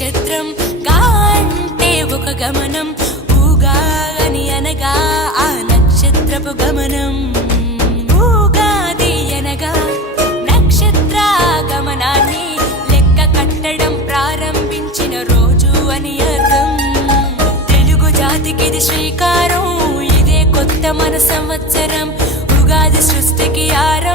నక్షత్రం గా అంటే ఒక గమనం, ఊగా అని అనగా ఆ నక్షత్రపు గమనం. ఊగాది అనగా నక్షత్ర గమనాన్ని లెక్క కట్టడం ప్రారంభించిన రోజు అని అర్థం. తెలుగు జాతికిది శ్రీకారం, ఇదే కొత్త మన సంవత్సరం. ఉగాది సృష్టికి ఆరంభం.